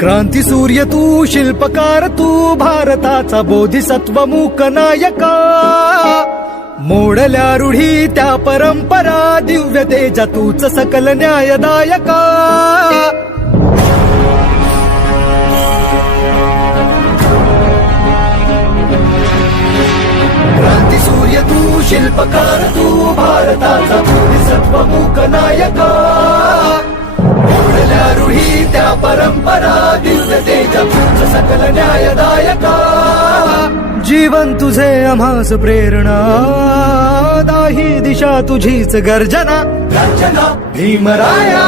क्रांती सूर्य तू, शिल्पकार तू, भारताचा बोधिसत्व मूक नायका. मोडल्या रूढी त्या परंपरा, दिव्य तेजा तूच सकल न्यायदायका. क्रांती सूर्य तू, शिल्पकार तू, भारताचा बोधिसत्व मूक नायका. मोडल्या रूढी त्या परंपरा, दिव्य तेजा तूच सकल न्यायदायका. जीवन तुझे आम्हास प्रेरणा, दाही दिशा तुझीच गर्जना. गर्जना भीमराया,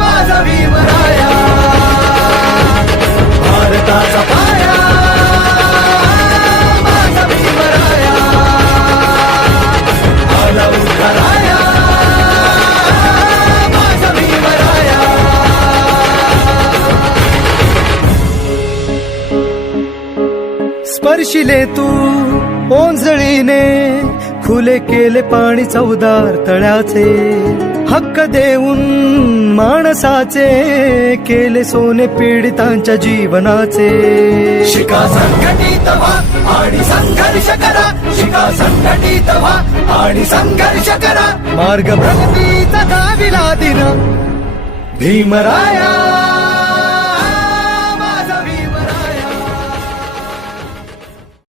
माझा भीमराया, भारताचा पाया, माझा भीमराया, आला उद्धाराया, माझा भीमराया. स्पर्शिले तू ओंजळीने, खुले केले पाणी चौदार तळ्याचे. हक्क देऊन माणसाचे, केले सोने पीडितांच्या जीवनाचे. शिका संघटित व्हा आणि संघर्ष करा, शिका संघटित व्हा आणि संघर्ष करा. मार्ग प्रगतीचा दाविला दिन भीमराया.